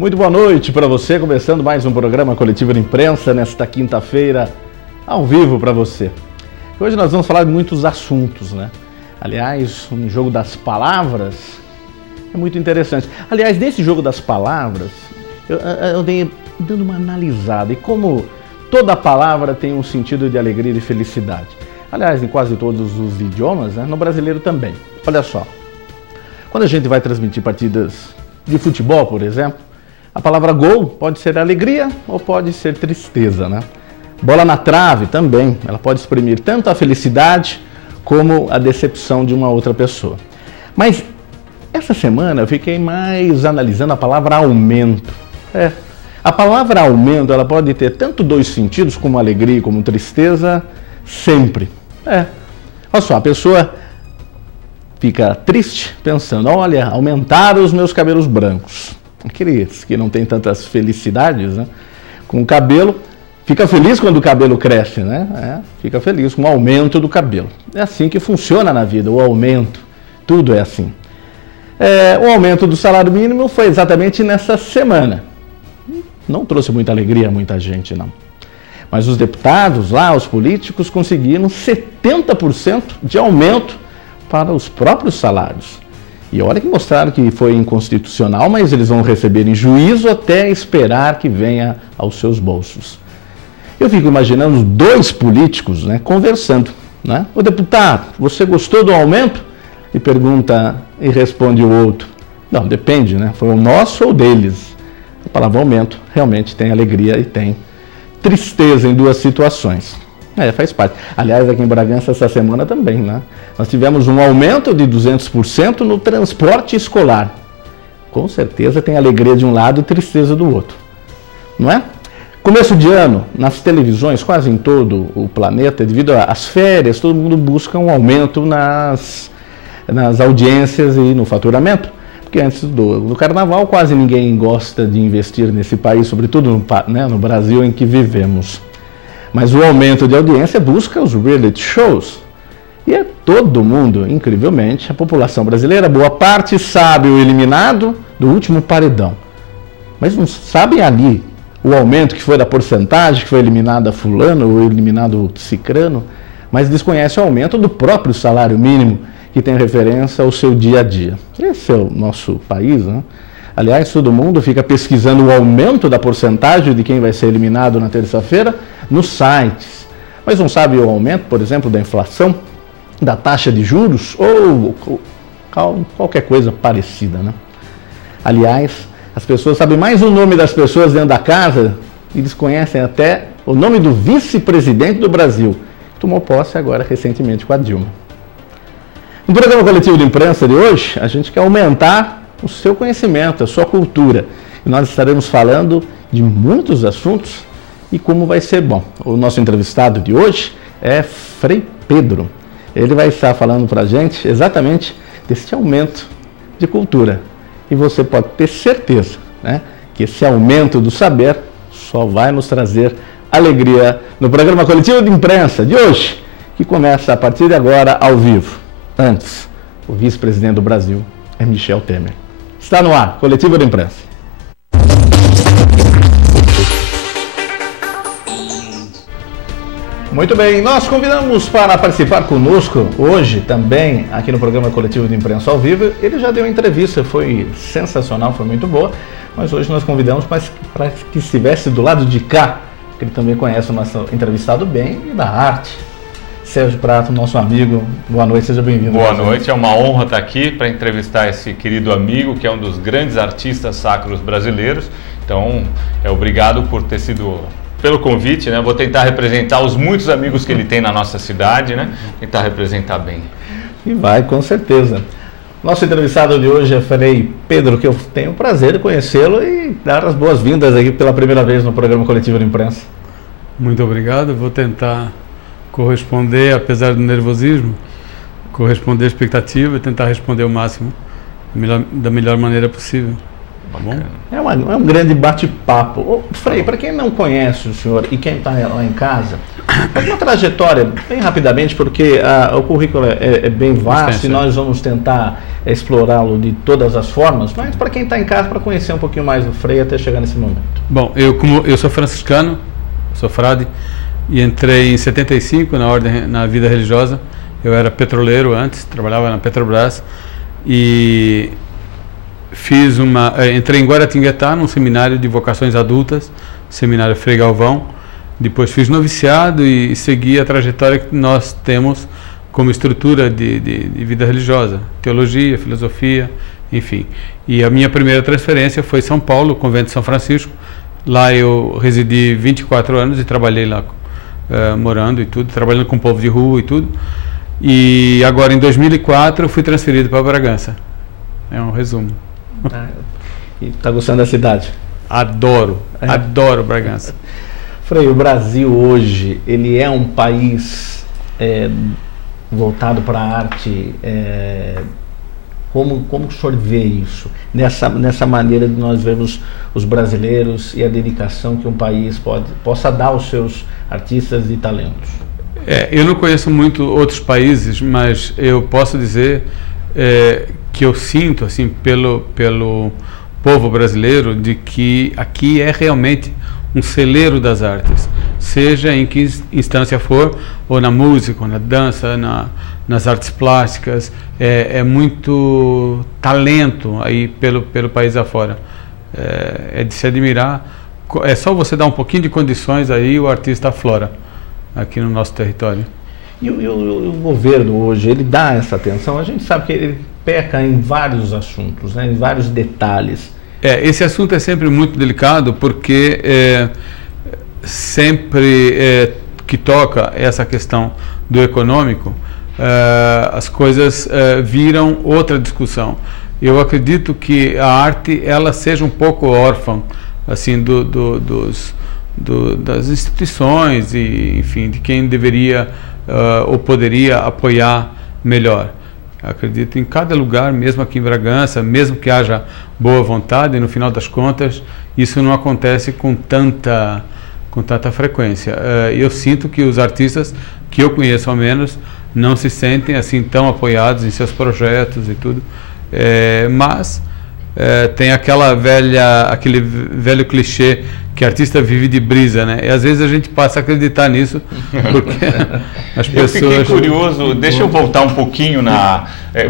Muito boa noite para você, começando mais um programa Coletivo de Imprensa nesta quinta-feira, ao vivo para você. Hoje nós vamos falar de muitos assuntos, né? Aliás, um jogo das palavras é muito interessante. Aliás, nesse jogo das palavras, eu dei dando uma analisada, e como toda palavra tem um sentido de alegria e de felicidade. Aliás, em quase todos os idiomas, né? No brasileiro também. Olha só, quando a gente vai transmitir partidas de futebol, por exemplo, a palavra gol pode ser alegria ou pode ser tristeza, né? Bola na trave também, ela pode exprimir tanto a felicidade como a decepção de uma outra pessoa. Mas essa semana eu fiquei mais analisando a palavra aumento. A palavra aumento, ela pode ter tanto dois sentidos, como alegria como tristeza, sempre. Olha só, a pessoa fica triste pensando, olha, aumentaram os meus cabelos brancos. Aqueles que não têm tantas felicidades, né, com o cabelo, fica feliz quando o cabelo cresce, né? Fica feliz com o aumento do cabelo. É assim que funciona na vida, o aumento, tudo é assim. O aumento do salário mínimo foi exatamente nessa semana. Não trouxe muita alegria a muita gente, não. Mas os deputados lá, os políticos, conseguiram 70% de aumento para os próprios salários. E olha que mostraram que foi inconstitucional, mas eles vão receber em juízo até esperar que venha aos seus bolsos. Eu fico imaginando dois políticos, né, conversando, né? O deputado, você gostou do aumento? E pergunta e responde o outro. Não, depende, né? Foi o nosso ou deles? A palavra aumento realmente tem alegria e tem tristeza em duas situações. Faz parte. Aliás, aqui em Bragança essa semana também, né? Nós tivemos um aumento de 200% no transporte escolar. Com certeza tem alegria de um lado e tristeza do outro, não é? Começo de ano, nas televisões, quase em todo o planeta, devido às férias, todo mundo busca um aumento nas audiências e no faturamento. Porque antes do carnaval quase ninguém gosta de investir nesse país, sobretudo no Brasil em que vivemos. Mas o aumento de audiência busca os reality shows. E todo mundo, incrivelmente, a população brasileira, boa parte, sabe o eliminado do último paredão. Mas não sabem ali o aumento que foi da porcentagem, que foi eliminada fulano ou eliminado cicrano, mas desconhece o aumento do próprio salário mínimo, que tem referência ao seu dia a dia. Esse é o nosso país, né? Aliás, todo mundo fica pesquisando o aumento da porcentagem de quem vai ser eliminado na terça-feira nos sites. Mas não sabe o aumento, por exemplo, da inflação, da taxa de juros ou qualquer coisa parecida, né? Aliás, as pessoas sabem mais o nome das pessoas dentro da casa e desconhecem até o nome do vice-presidente do Brasil, que tomou posse agora recentemente com a Dilma. No programa Coletivo de Imprensa de hoje, a gente quer aumentar o seu conhecimento, a sua cultura. E nós estaremos falando de muitos assuntos e como vai ser bom. O nosso entrevistado de hoje é Frei Pedro. Ele vai estar falando para a gente exatamente desse aumento de cultura. E você pode ter certeza, né, que esse aumento do saber só vai nos trazer alegria no programa Coletivo de Imprensa de hoje, que começa a partir de agora ao vivo. Antes, o vice-presidente do Brasil é Michel Temer. Está no ar, Coletivo de Imprensa. Muito bem, nós convidamos para participar conosco hoje também aqui no programa Coletivo de Imprensa ao vivo. Ele já deu entrevista, foi sensacional, foi muito boa, mas hoje nós convidamos para que estivesse do lado de cá, que ele também conhece o nosso entrevistado bem e da arte. Sérgio Prato, nosso amigo, boa noite, seja bem-vindo. Boa noite, é uma honra estar aqui para entrevistar esse querido amigo, que é um dos grandes artistas sacros brasileiros. Então, obrigado por ter sido, pelo convite, né? Vou tentar representar os muitos amigos que ele tem na nossa cidade, né? Tentar representar bem. E vai, com certeza. Nosso entrevistado de hoje é Frei Pedro, que eu tenho o prazer de conhecê-lo e dar as boas-vindas aqui pela primeira vez no programa Coletivo de Imprensa. Muito obrigado, vou tentar corresponder, apesar do nervosismo, corresponder à expectativa e tentar responder o máximo da melhor maneira possível. Tá bom? É um grande bate-papo. Frei, para quem não conhece o senhor e quem está lá em casa, Uma trajetória, bem rapidamente, porque o currículo é bem vasto e nós vamos tentar explorá-lo de todas as formas, mas para quem está em casa, para conhecer um pouquinho mais do Frei até chegar nesse momento. Bom, eu sou franciscano, sou frade, e entrei em 75 na vida religiosa. Eu era petroleiro antes, trabalhava na Petrobras, e entrei em Guaratinguetá, num seminário de vocações adultas, seminário Frei Galvão. Depois fiz noviciado e segui a trajetória que nós temos como estrutura de vida religiosa, teologia, filosofia, enfim. E a minha primeira transferência foi São Paulo, convento de São Francisco. Lá eu residi 24 anos e trabalhei lá, morando e tudo, trabalhando com o povo de rua e tudo. E agora em 2004 eu fui transferido para Bragança. É um resumo. E está gostando da cidade? Adoro, adoro Bragança. Frei, o Brasil hoje, ele é um país voltado para a arte. Como o senhor vê isso? Nessa maneira de nós vermos os brasileiros e a dedicação que um país possa dar aos seus artistas e talentos. Eu não conheço muito outros países, mas eu posso dizer que eu sinto, assim, pelo povo brasileiro, de que aqui é realmente um celeiro das artes, seja em que instância for, ou na música, ou na dança, nas artes plásticas. É muito talento aí pelo país afora. É de se admirar. É só você dar um pouquinho de condições aí, o artista aflora aqui no nosso território. E o governo hoje, ele dá essa atenção? A gente sabe que ele peca em vários assuntos, né, em vários detalhes. Esse assunto é sempre muito delicado, porque sempre que toca essa questão do econômico, as coisas viram outra discussão. Eu acredito que a arte ela seja um pouco órfã, assim, das instituições e, enfim, de quem deveria ou poderia apoiar melhor. Acredito em cada lugar, mesmo aqui em Bragança, mesmo que haja boa vontade, e no final das contas isso não acontece com tanta frequência. Eu sinto que os artistas que eu conheço, ao menos, não se sentem assim tão apoiados em seus projetos e tudo, mas tem aquele velho clichê que artista vive de brisa, né? E às vezes a gente passa a acreditar nisso, porque as pessoas... Eu fiquei curioso, deixa eu voltar um pouquinho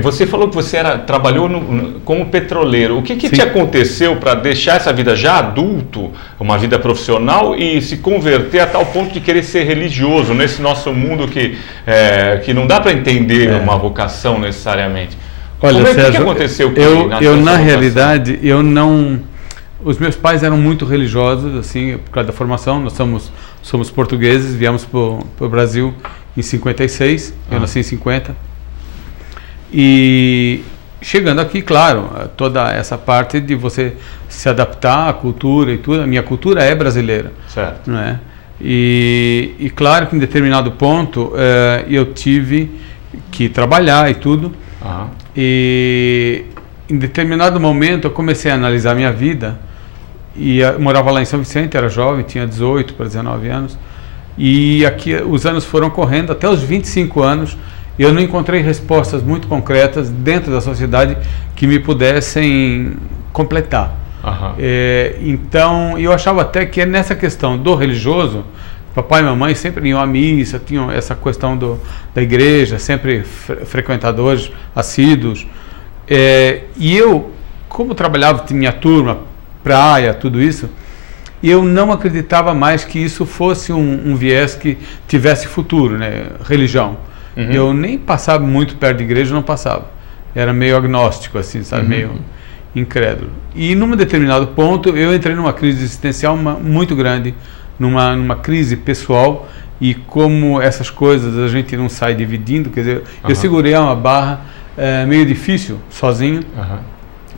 você falou que você trabalhou como petroleiro. O que te aconteceu para deixar essa vida já adulto, uma vida profissional, e se converter a tal ponto de querer ser religioso nesse nosso mundo que não dá para entender uma vocação necessariamente? Olha, Sérgio, o que aconteceu eu na realidade, os meus pais eram muito religiosos, assim, por causa da formação. Nós somos portugueses, viemos para o Brasil em 56, eu nasci em 50. E chegando aqui, claro, toda essa parte de você se adaptar à cultura e tudo. A minha cultura é brasileira. Certo. Não é? E claro que em determinado ponto eu tive que trabalhar e tudo. E em determinado momento eu comecei a analisar a minha vida. E eu morava lá em São Vicente, era jovem, tinha 18 para 19 anos. E aqui os anos foram correndo, até os 25 anos, eu não encontrei respostas muito concretas dentro da sociedade que me pudessem completar. Então, eu achava até que nessa questão do religioso, papai e mamãe sempre iam à missa, tinham essa questão da igreja, sempre frequentadores assíduos. E eu, como trabalhava, tinha turma, praia, tudo isso, eu não acreditava mais que isso fosse um viés que tivesse futuro, né? Religião. Eu nem passava muito perto de igreja, não passava. Era meio agnóstico, assim, sabe? Meio incrédulo. E num determinado ponto eu entrei numa crise existencial muito grande, numa crise pessoal, e como essas coisas a gente não sai dividindo, quer dizer, eu segurei uma barra meio difícil, sozinho,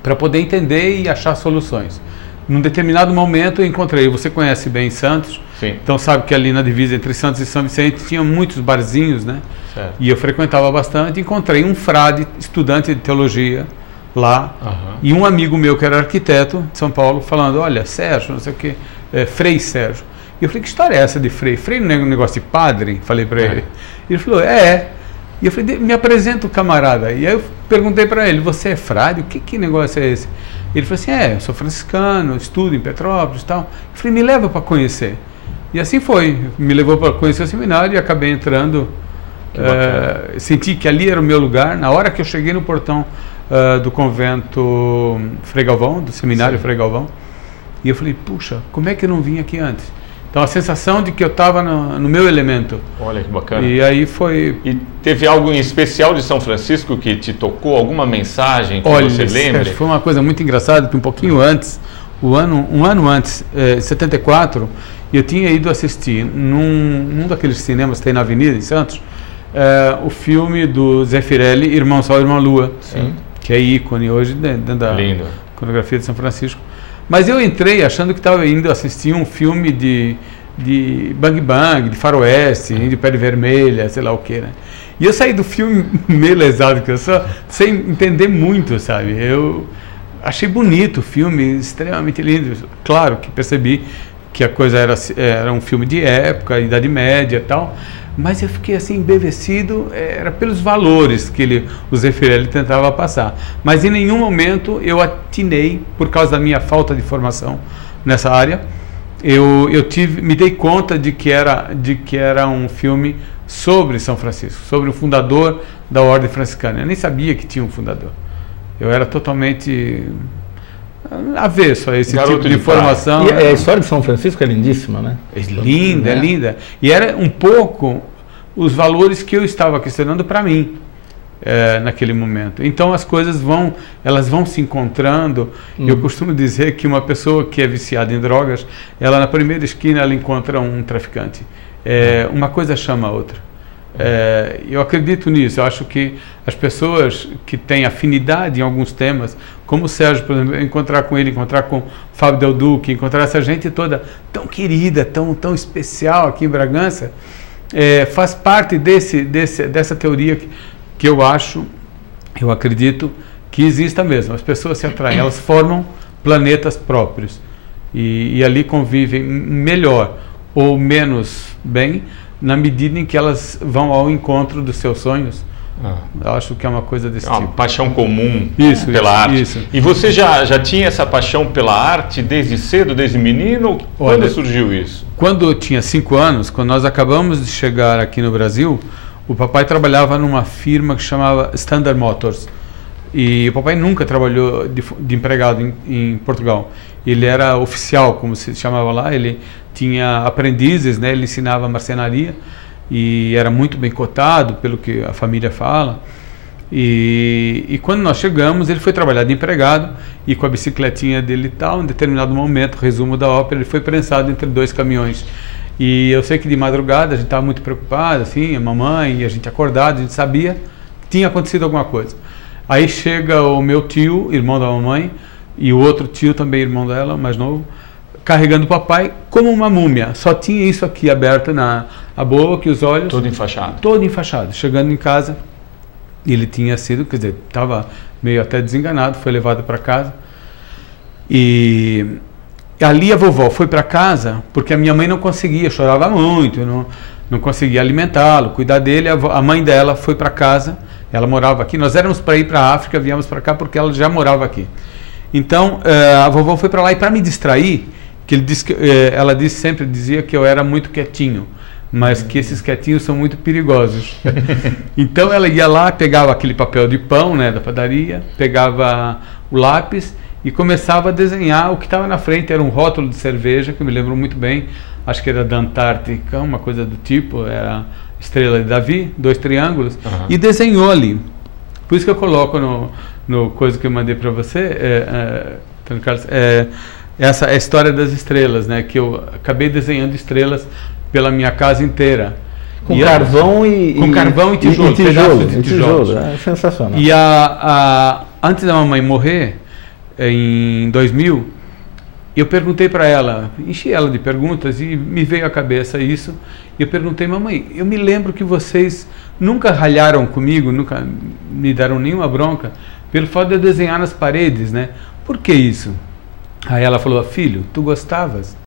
para poder entender e achar soluções. Num determinado momento eu encontrei, você conhece bem Santos, então sabe que ali na divisa entre Santos e São Vicente tinha muitos barzinhos, né? Certo. E eu frequentava bastante. Encontrei um frade, estudante de teologia, lá, e um amigo meu que era arquiteto de São Paulo falando, olha, Sérgio, não sei o que, Frei Sérgio. E eu falei, que história é essa de Frei? Frei não é um negócio de padre? Falei para ele. E ele falou, é. E eu falei, me apresenta o camarada. E aí eu perguntei para ele, você é frade? Que negócio é esse? Ele falou assim, eu sou franciscano, estudo em Petrópolis e tal. Eu falei, me leva para conhecer. E assim foi, me levou para conhecer o seminário e acabei entrando. Senti que ali era o meu lugar. Na hora que eu cheguei no portão do convento Frei Galvão, do seminário Frei Galvão, e eu falei, puxa, como é que eu não vim aqui antes? Então a sensação de que eu estava no meu elemento. Olha que bacana. E aí foi... E teve algo em especial de São Francisco que te tocou? Alguma mensagem que você lembre? Foi uma coisa muito engraçada, que um pouquinho antes, um ano antes, 74, eu tinha ido assistir num daqueles cinemas que tem na Avenida, em Santos, o filme do Zé Firelli, Irmão Sol, Irmã Lua, que é ícone hoje dentro da iconografia de São Francisco. Mas eu entrei achando que estava indo assistir um filme de Bang Bang, de faroeste, de pele vermelha, sei lá o que, né? E eu saí do filme meio lesado, que eu só sem entender muito, sabe? Eu achei bonito o filme, extremamente lindo. Claro que percebi que a coisa era um filme de época, Idade Média e tal, mas eu fiquei assim embevecido, era pelos valores que o Zé Firelli tentava passar. Mas em nenhum momento eu atinei, por causa da minha falta de formação nessa área, me dei conta de que era um filme sobre São Francisco, sobre o fundador da Ordem Franciscana. Eu nem sabia que tinha um fundador. Eu era totalmente avesso a esse tipo de formação. E a história de São Francisco é lindíssima, né? É linda, é linda. E era um pouco os valores que eu estava questionando para mim naquele momento. Então as coisas vão se encontrando. Eu costumo dizer que uma pessoa que é viciada em drogas, ela na primeira esquina ela encontra um traficante. Uma coisa chama a outra. Eu acredito nisso. Eu acho que as pessoas que têm afinidade em alguns temas, como o Sérgio, por exemplo, encontrar com ele, encontrar com o Fábio Del Duque, encontrar essa gente toda tão querida, tão especial aqui em Bragança, faz parte dessa teoria que eu acredito que exista mesmo. As pessoas se atraem, elas formam planetas próprios e ali convivem melhor ou menos bem, na medida em que elas vão ao encontro dos seus sonhos. Eu acho que é uma coisa desse tipo. Uma paixão comum pela arte. Isso. E você já tinha essa paixão pela arte desde cedo, desde menino? Quando surgiu isso? Quando eu tinha 5 anos, quando nós acabamos de chegar aqui no Brasil, o papai trabalhava numa firma que chamava Standard Motors. E o papai nunca trabalhou de empregado em Portugal. Ele era oficial, como se chamava lá. Ele tinha aprendizes, né? Ele ensinava marcenaria e era muito bem cotado, pelo que a família fala. E quando nós chegamos, ele foi trabalhar de empregado e com a bicicletinha dele e tal, em determinado momento, resumo da ópera, ele foi prensado entre 2 caminhões. E eu sei que de madrugada a gente estava muito preocupado, assim, a mamãe e a gente acordado, a gente sabia que tinha acontecido alguma coisa. Aí chega o meu tio, irmão da mamãe, e o outro tio também, irmão dela, mais novo, carregando o papai como uma múmia. Só tinha isso aqui aberto a boca e os olhos. Todo enfaixado. Todo enfaixado. Chegando em casa, ele tinha sido, quer dizer, estava meio até desenganado, foi levado para casa. E ali a vovó foi para casa porque a minha mãe não conseguia, chorava muito, não conseguia alimentá-lo, cuidar dele. A mãe dela foi para casa, ela morava aqui. Nós éramos para ir para a África, viemos para cá porque ela já morava aqui. Então a vovó foi para lá e para me distrair, ela sempre dizia que eu era muito quietinho, mas que esses quietinhos são muito perigosos. Então ela ia lá, pegava aquele papel de pão, né, da padaria, pegava o lápis e começava a desenhar o que estava na frente. Era um rótulo de cerveja, que eu me lembro muito bem, acho que era da Antártica, uma coisa do tipo, era Estrela de Davi, 2 triângulos, e desenhou ali. Por isso que eu coloco no coisa que eu mandei para você, Antônio Carlos, essa é a história das estrelas, né, que eu acabei desenhando estrelas pela minha casa inteira. Com carvão e tijolo. Tijolo. É sensacional. E antes da mamãe morrer, em 2000, eu perguntei para ela, enchi ela de perguntas e me veio à cabeça isso. E eu perguntei, mamãe, eu me lembro que vocês nunca ralharam comigo, nunca me deram nenhuma bronca, pelo fato de eu desenhar nas paredes, né? Por que isso? Aí ela falou, filho, tu gostavas?